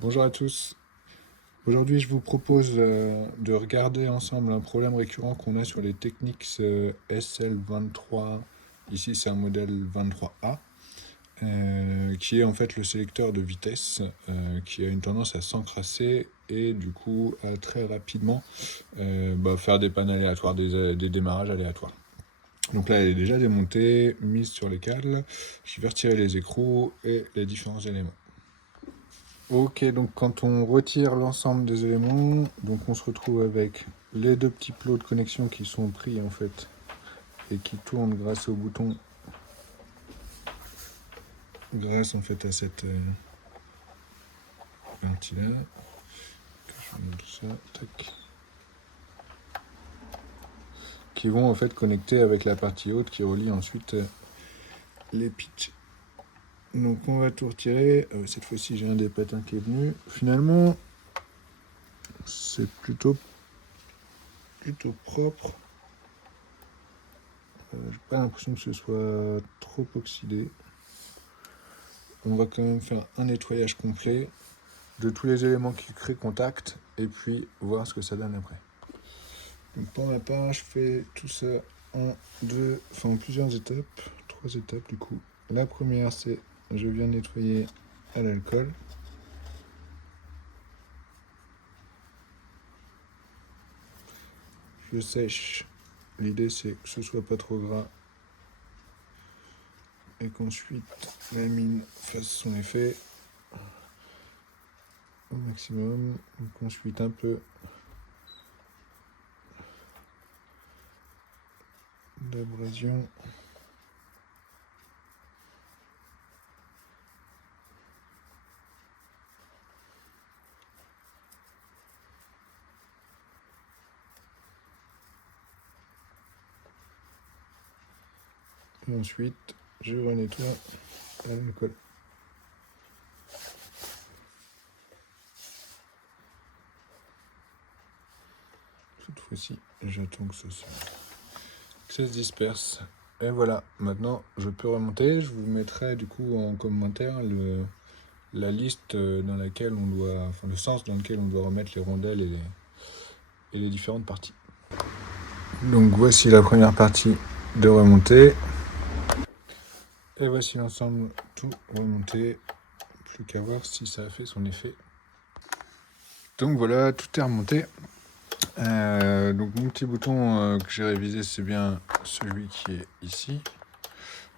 Bonjour à tous. Aujourd'hui, je vous propose de regarder ensemble un problème récurrent qu'on a sur les Technics SL23. Ici, c'est un modèle 23A, qui est en fait le sélecteur de vitesse, qui a une tendance à s'encrasser et du coup à très rapidement faire des pannes aléatoires, des démarrages aléatoires. Donc là, elle est déjà démontée, mise sur les cales. Je vais retirer les écrous et les différents éléments. Ok, donc quand on retire l'ensemble des éléments, donc on se retrouve avec les deux petits plots de connexion qui sont pris en fait et qui tournent grâce au bouton, grâce en fait à cette partie là. Je montre ça, tac. Qui vont en fait connecter avec la partie haute qui relie ensuite les pitchs. Donc on va tout retirer. Cette fois-ci j'ai un des patins qui est venu. Finalement c'est plutôt propre. J'ai pas l'impression que ce soit trop oxydé. On va quand même faire un nettoyage complet de tous les éléments qui créent contact et puis voir ce que ça donne après. Donc pour ma part, je fais tout ça en plusieurs étapes, 3 étapes du coup. La première, c'est je viens nettoyer à l'alcool. Je sèche. L'idée c'est que ce soit pas trop gras et qu'ensuite la mine fasse son effet au maximum. Donc ensuite un peu d'abrasion. Et ensuite, je renettoie à l'alcool. Cette fois-ci, j'attends que ça se disperse. Et voilà, maintenant je peux remonter. Je vous mettrai du coup en commentaire la liste dans laquelle on doit, enfin le sens dans lequel on doit remettre les rondelles et les différentes parties. Donc voici la première partie de remontée. Et voici l'ensemble tout remonté. Plus qu'à voir si ça a fait son effet. Donc voilà, tout est remonté. Donc mon petit bouton que j'ai révisé, c'est bien celui qui est ici.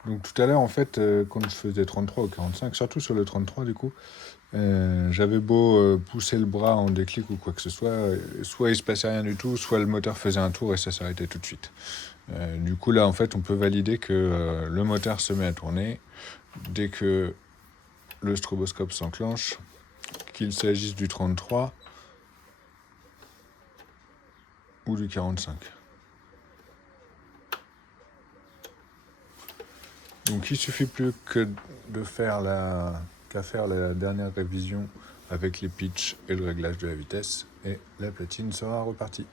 Donc tout à l'heure, en fait, quand je faisais 33 ou 45, surtout sur le 33 du coup, j'avais beau pousser le bras en déclic ou quoi que ce soit il se passait rien du tout, soit le moteur faisait un tour et ça s'arrêtait tout de suite. Du coup là, en fait, on peut valider que le moteur se met à tourner dès que le stroboscope s'enclenche, qu'il s'agisse du 33 ou du 45. Donc il suffit plus que qu'à faire la dernière révision avec les pitchs et le réglage de la vitesse et la platine sera repartie.